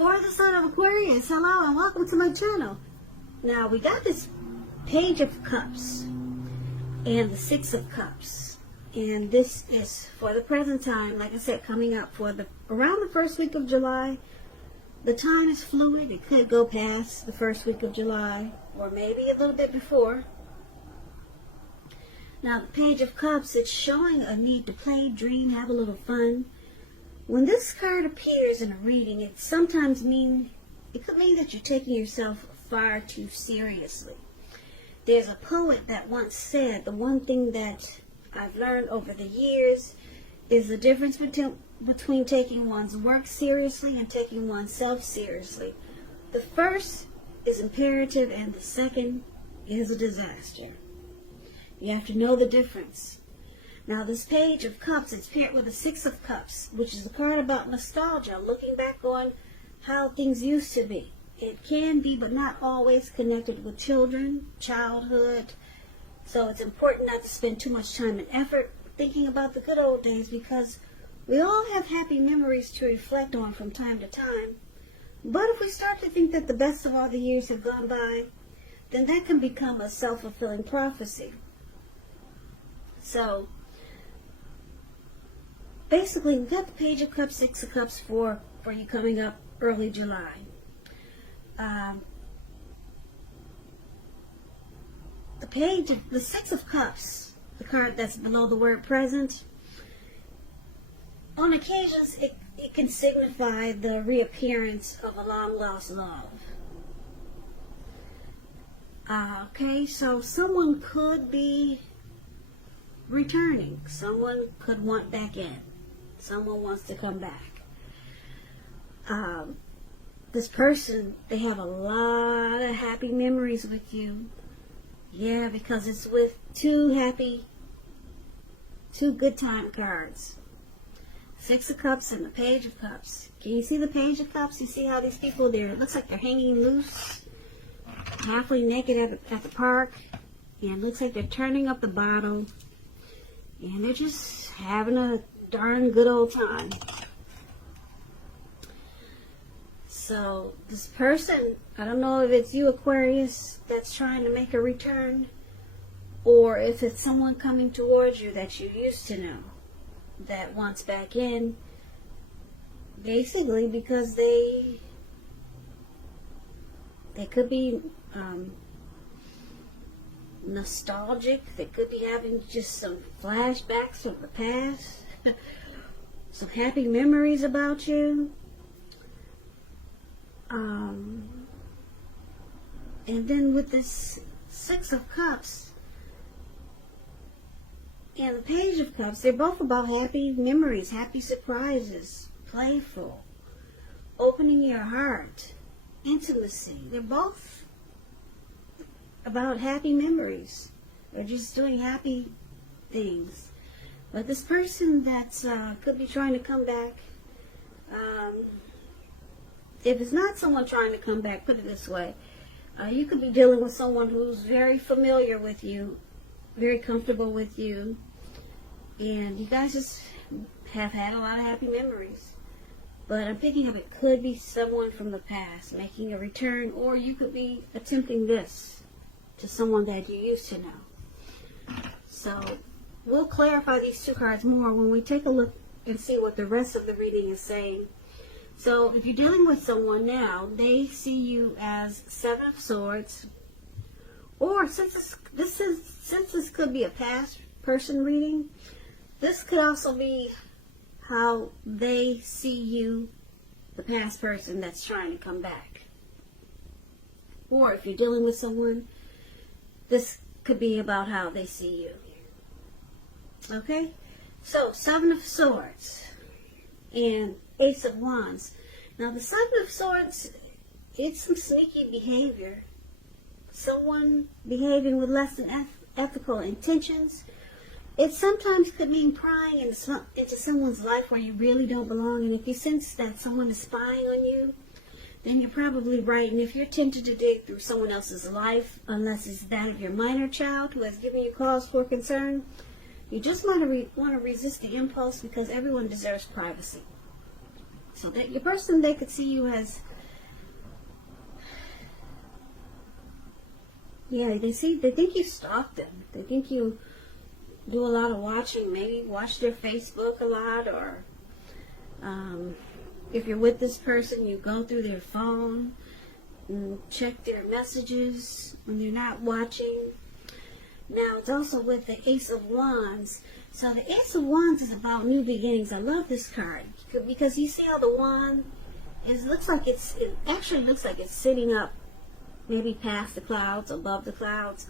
For the sign of Aquarius, hello and welcome to my channel. Now we got this Page of Cups and the Six of Cups, and this is for the present time, like I said, coming up for around the first week of July. The time is fluid. It could go past the first week of July or maybe a little bit before. Now the Page of Cups, it's showing a need to play, dream, have a little fun. When this card appears in a reading, it sometimes it could mean that you're taking yourself far too seriously. There's a poet that once said, the one thing that I've learned over the years is the difference between taking one's work seriously and taking oneself seriously. The first is imperative and the second is a disaster. You have to know the difference. Now this Page of Cups, it's paired with the Six of Cups, which is a card about nostalgia, looking back on how things used to be. It can be, but not always, connected with children, childhood. So it's important not to spend too much time and effort thinking about the good old days, because we all have happy memories to reflect on from time to time. But if we start to think that the best of all the years have gone by, then that can become a self-fulfilling prophecy. So basically, we've got the Page of Cups, Six of Cups for you coming up early July. The Six of Cups, the card that's below the word present, on occasions it can signify the reappearance of a long-lost love. Okay, so someone could be returning. Someone could want back in. Someone wants to come back. This person, they have a lot of happy memories with you. Yeah, because it's with two good time cards. Six of Cups and the Page of Cups. Can you see the Page of Cups? You see how these people, it looks like they're hanging loose, halfway naked at the park, and it looks like they're turning up the bottle, and they're just having a darn good old time. So this person, I don't know if it's you, Aquarius, that's trying to make a return, or if it's someone coming towards you that you used to know that wants back in, basically because they could be nostalgic. They could be having just some flashbacks from the past, some happy memories about you. And then with this Six of Cups and the Page of Cups, they're both about happy memories, happy surprises, playful, opening your heart, intimacy. They're both about happy memories. They're just doing happy things. But this person that could be trying to come back, if it's not someone trying to come back, put it this way, you could be dealing with someone who's very familiar with you, very comfortable with you, and you guys just have had a lot of happy memories. But I'm picking up it could be someone from the past making a return, or you could be attempting this to someone that you used to know. So we'll clarify these two cards more when we take a look and see what the rest of the reading is saying. So if you're dealing with someone now, they see you as Seven of Swords, or since this could be a past person reading, this could also be how they see you, the past person that's trying to come back. Or if you're dealing with someone, this could be about how they see you. Okay? So, Seven of Swords and Ace of Wands. Now the Seven of Swords, it's some sneaky behavior. Someone behaving with less than ethical intentions. It sometimes could mean prying into someone's life where you really don't belong. And if you sense that someone is spying on you, then you're probably right. And if you're tempted to dig through someone else's life, unless it's that of your minor child who has given you cause for concern, you just want to resist the impulse, because everyone deserves privacy. So that your person, they could see you as Yeah, they think you stalk them. They think you do a lot of watching, maybe watch their Facebook a lot, or if you're with this person, you go through their phone and check their messages when they're not watching. Now, it's also with the Ace of Wands. So the Ace of Wands is about new beginnings. I love this card because you see how the wand it actually looks like it's sitting up maybe past the clouds, above the clouds,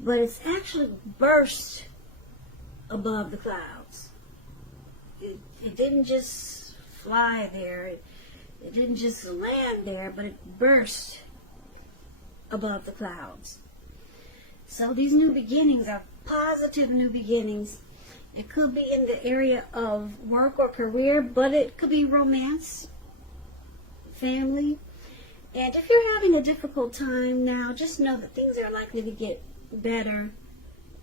but it's actually burst above the clouds. It didn't just fly there. It didn't just land there, but it burst above the clouds. So these new beginnings are positive new beginnings. It could be in the area of work or career, but it could be romance, family. And if you're having a difficult time now, just know that things are likely to get better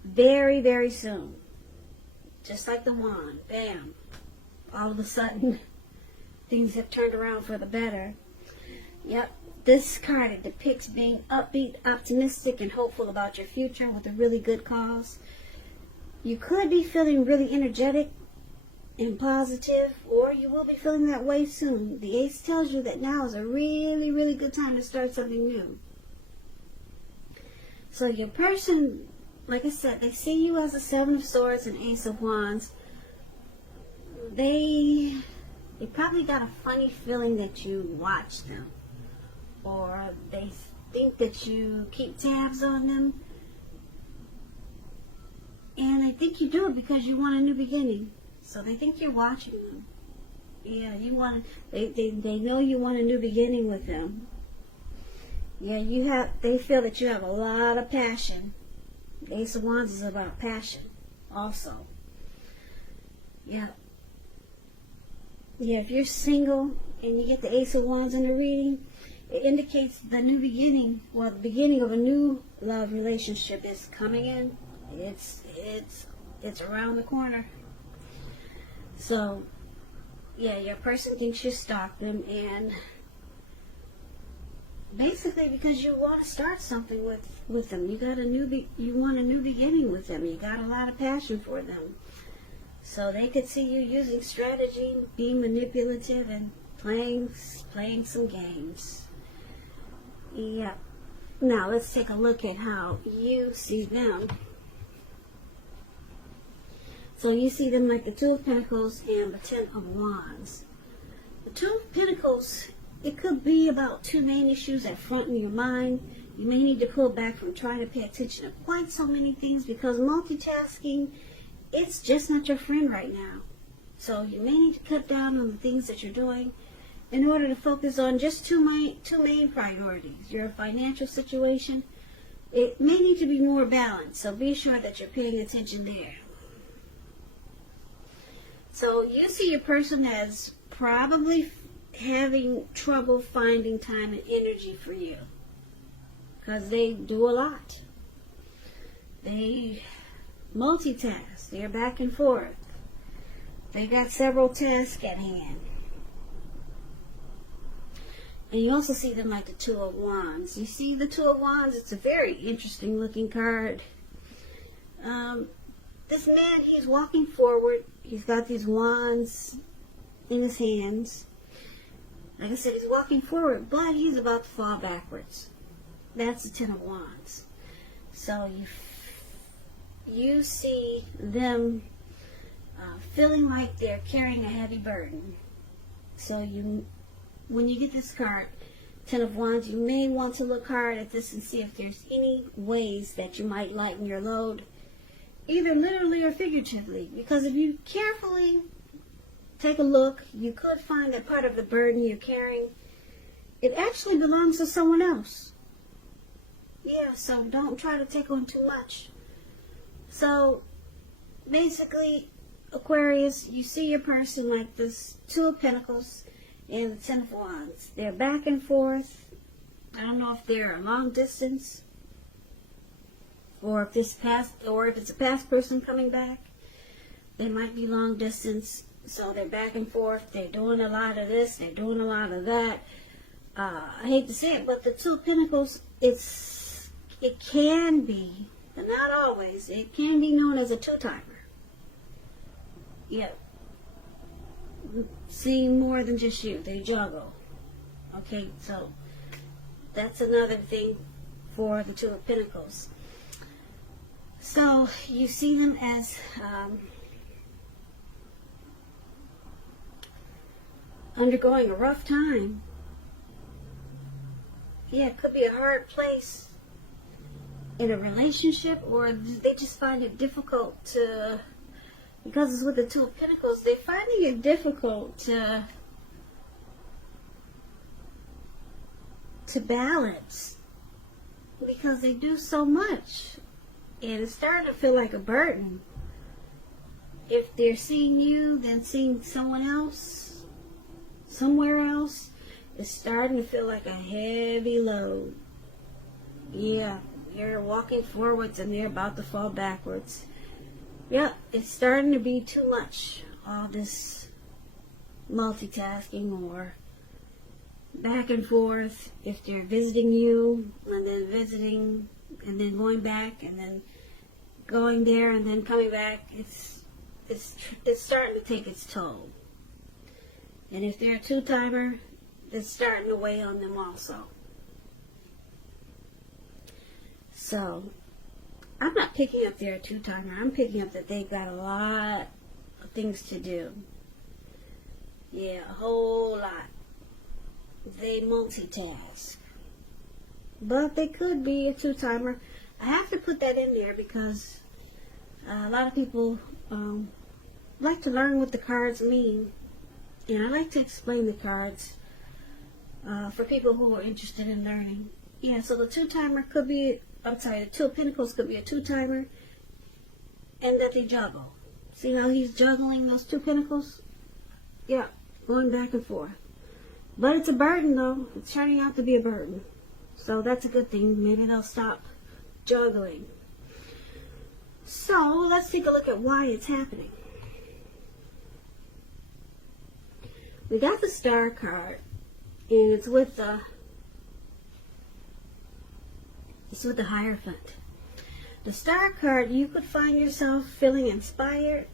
very, very soon. Just like the wand, bam, all of a sudden things have turned around for the better. Yep, this card, it depicts being upbeat, optimistic, and hopeful about your future with a really good cause. You could be feeling really energetic and positive, or you will be feeling that way soon. The Ace tells you that now is a really, really good time to start something new. So your person, like I said, they see you as a Seven of Swords and Ace of Wands. They probably got a funny feeling that you watch them, or they think that you keep tabs on them. And I think you do it because you want a new beginning. So they think you're watching them. Yeah, they know you want a new beginning with them. Yeah, they feel that you have a lot of passion. The Ace of Wands is about passion also. Yeah. Yeah, if you're single and you get the Ace of Wands in the reading, it indicates the new beginning, well, the beginning of a new love relationship is coming in. It's around the corner. So, yeah, your person thinks you stalked them, and basically because you want to start something with them. You want a new beginning with them. You got a lot of passion for them. So they could see you using strategy, being manipulative, and playing some games. Yeah. Now let's take a look at how you see them. So you see them like the Two of Pentacles and the Ten of Wands. The Two of Pentacles, it could be about two main issues that front in your mind. You may need to pull back from trying to pay attention to quite so many things because multitasking, it's just not your friend right now. So you may need to cut down on the things that you're doing in order to focus on just two main priorities. Your financial situation, it may need to be more balanced. So be sure that you're paying attention there. So you see your person as probably having trouble finding time and energy for you because they do a lot. They multitask. They're back and forth. They got several tasks at hand. And you also see them like the Two of Wands. You see the Two of Wands, it's a very interesting looking card. This man, he's walking forward. He's got these wands in his hands. Like I said, he's walking forward, but he's about to fall backwards. That's the Ten of Wands. So you see them feeling like they're carrying a heavy burden. So when you get this card, Ten of Wands, you may want to look hard at this and see if there's any ways that you might lighten your load, either literally or figuratively. Because if you carefully take a look, you could find that part of the burden you're carrying, it actually belongs to someone else. Yeah, so don't try to take on too much. So basically, Aquarius, you see your person like this Two of Pentacles and the Ten of Wands. They're back and forth. I don't know if they're a long distance, or if it's a past person coming back. They might be long distance, so they're back and forth. They're doing a lot of this, they're doing a lot of that. I hate to say it, but the Two of Pentacles, it can be, but not always, it can be known as a two-timer. Yeah. Seeing more than just you. They juggle. Okay, so that's another thing for the Two of Pentacles. So you see them as undergoing a rough time. Yeah, it could be a hard place in a relationship, or they just find it difficult to, because it's with the Two of Pentacles, they're finding it difficult to balance, because they do so much and it's starting to feel like a burden. If they're seeing you, then seeing someone else somewhere else, it's starting to feel like a heavy load. Yeah, you're walking forwards and they're about to fall backwards. Yeah, it's starting to be too much, all this multitasking or back and forth. If they're visiting you and then visiting and then going back and then going there and then coming back, it's starting to take its toll. And if they're a two-timer, it's starting to weigh on them also. So I'm not picking up they're a two-timer. I'm picking up that they've got a lot of things to do. Yeah, a whole lot. They multitask. But they could be a two-timer. I have to put that in there because a lot of people like to learn what the cards mean. And I like to explain the cards for people who are interested in learning. Yeah, so the two-timer could be, the Two of Pentacles could be a two-timer, and that they juggle. See how he's juggling those two pentacles? Yeah, going back and forth. But it's a burden, though. It's turning out to be a burden. So that's a good thing. Maybe they'll stop juggling. So let's take a look at why it's happening. We got the Star card, and it's with the Hierophant. The Star card, you could find yourself feeling inspired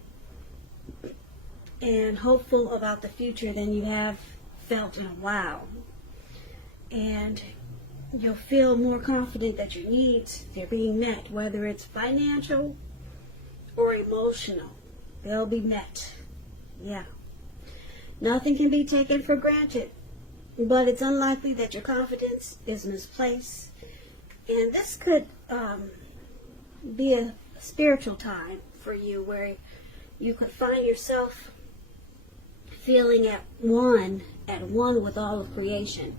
and hopeful about the future than you have felt in a while. And you'll feel more confident that your needs, they're being met, whether it's financial or emotional. They'll be met. Yeah. Nothing can be taken for granted, but it's unlikely that your confidence is misplaced. And this could be a spiritual time for you where you could find yourself feeling at one with all of creation.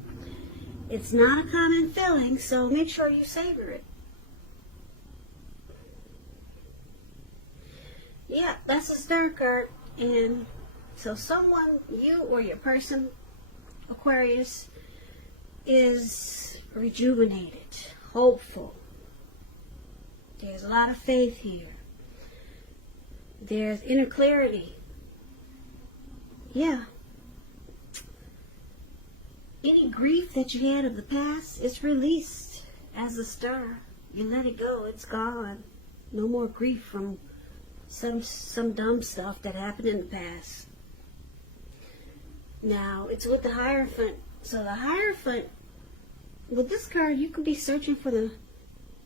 It's not a common feeling, so make sure you savor it. Yeah, that's a Star card. And so someone, you or your person, Aquarius, is rejuvenated, hopeful. There's a lot of faith here. There's inner clarity. Yeah. Any grief that you had of the past is released as a Star. You let it go. It's gone. No more grief from some dumb stuff that happened in the past. Now, it's with the Hierophant. So the Hierophant, with this card, you could be searching for the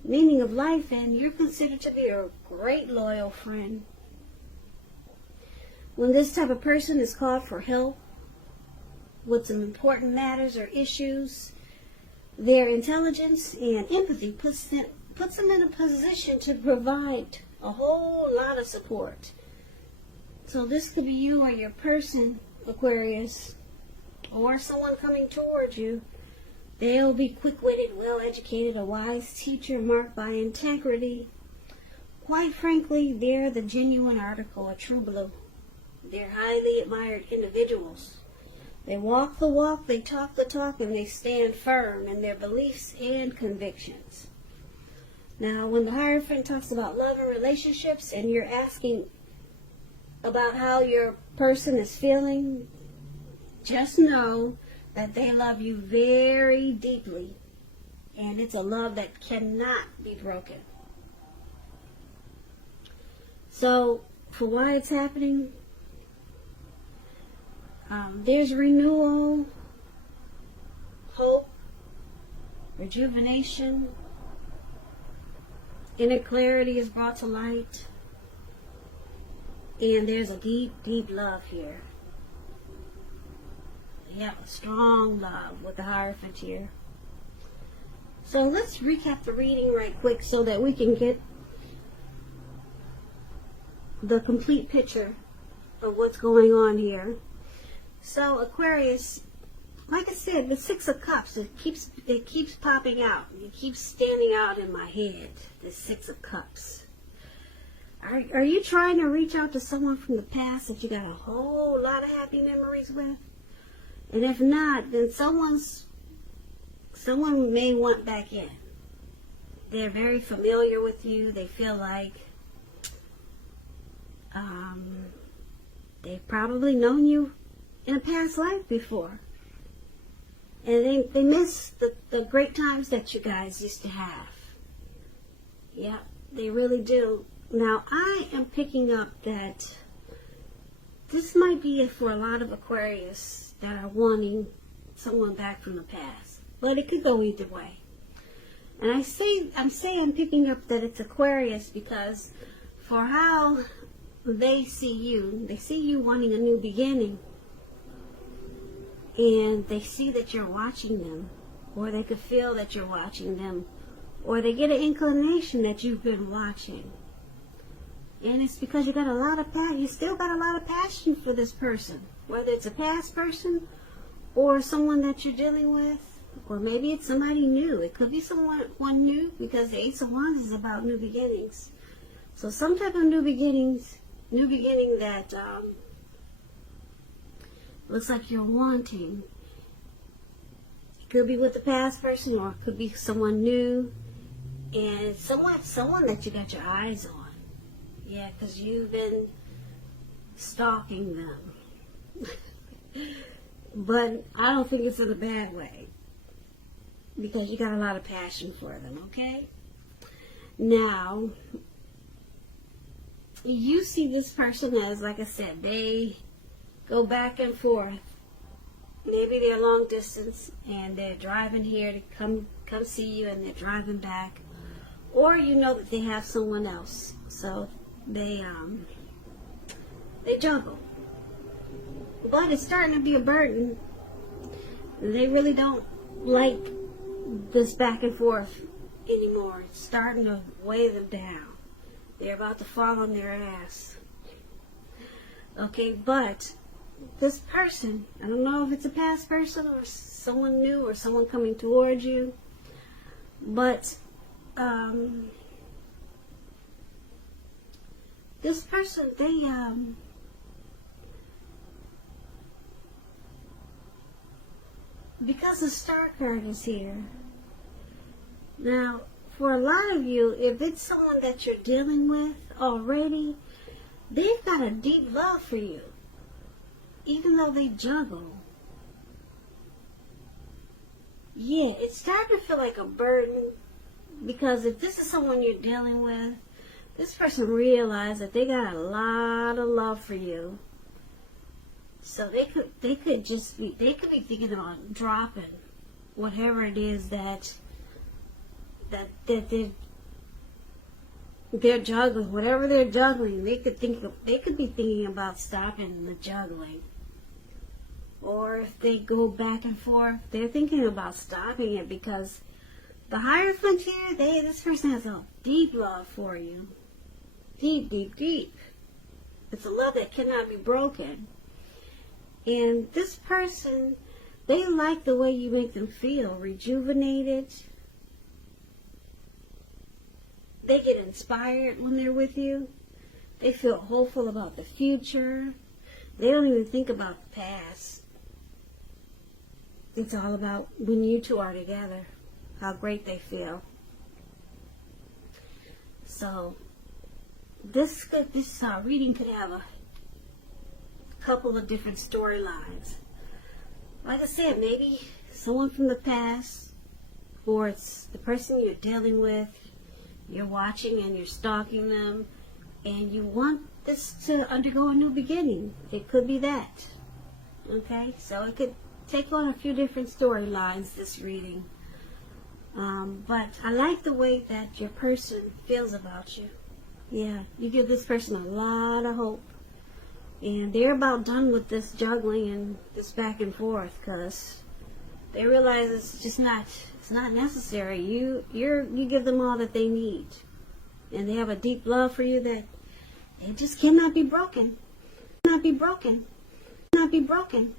meaning of life, and you're considered to be a great loyal friend. When this type of person is called for help with some important matters or issues, their intelligence and empathy puts them in a position to provide a whole lot of support. So this could be you or your person, Aquarius, or someone coming towards you. They'll be quick-witted, well-educated, a wise teacher marked by integrity. Quite frankly, they're the genuine article, a true blue. They're highly admired individuals. They walk the walk, they talk the talk, and they stand firm in their beliefs and convictions. Now, when the Hierophant talks about love and relationships, and you're asking about how your person is feeling, just know that they love you very deeply, And it's a love that cannot be broken. So, for why it's happening, there's renewal, hope, rejuvenation, inner clarity is brought to light, and there's a deep, deep love here. Yeah, a strong love with the Hierophant here. So let's recap the reading right quick so that we can get the complete picture of what's going on here. So Aquarius, like I said, the Six of Cups, it keeps popping out. It keeps standing out in my head, the Six of Cups. Are you trying to reach out to someone from the past that you got a whole lot of happy memories with? And if not, then someone may want back in. They're very familiar with you. They feel like they've probably known you in a past life before. And they miss the great times that you guys used to have. Yeah, they really do. Now, I am picking up that this might be for a lot of Aquarius that are wanting someone back from the past. But it could go either way. And I'm picking up that it's Aquarius because for how they see you wanting a new beginning. And they see that you're watching them, or they could feel that you're watching them, or they get an inclination that you've been watching. And it's because you still got a lot of passion for this person, whether it's a past person or someone that you're dealing with, or maybe it's somebody new. It could be someone new because the Ace of Wands is about new beginnings. So some type of new beginning that looks like you're wanting. It could be with the past person, or it could be someone new, and someone that you got your eyes on. Yeah, because you've been stalking them. But I don't think it's in a bad way, because you got a lot of passion for them, okay? Now, you see this person as, like I said, they go back and forth. Maybe they're long distance and they're driving here to come see you, and they're driving back. Or you know that they have someone else. So they juggle. But it's starting to be a burden. They really don't like this back and forth anymore. It's starting to weigh them down. They're about to fall on their ass. Okay, but this person, I don't know if it's a past person or someone new or someone coming towards you, but this person, because the Star card is here. Now, for a lot of you, if it's someone that you're dealing with already, they've got a deep love for you. Even though they juggle. Yeah, it's starting to feel like a burden, because if this is someone you're dealing with, this person realized that they got a lot of love for you. So they could be thinking about dropping whatever it is that they're juggling, whatever they're juggling. They could be thinking about stopping the juggling. Or if they go back and forth, they're thinking about stopping it, because the Hierophant here, this person has a deep love for you. Deep, deep, deep. It's a love that cannot be broken. And this person, they like the way you make them feel, rejuvenated. They get inspired when they're with you. They feel hopeful about the future. They don't even think about the past. It's all about when you two are together, how great they feel. So this reading could have a couple of different storylines. Like I said, maybe someone from the past or it's the person you're dealing with. You're watching and you're stalking them, and you want this to undergo a new beginning. It could be that. Okay, so it could take on a few different storylines, this reading. But I like the way that your person feels about you. Yeah, you give this person a lot of hope. And they're about done with this juggling and this back and forth, because they realize it's just not necessary. You give them all that they need. And they have a deep love for you that it just cannot be broken. Cannot be broken. Cannot be broken.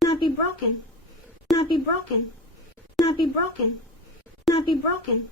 Cannot be broken. Cannot be broken. Cannot be broken. Cannot be broken.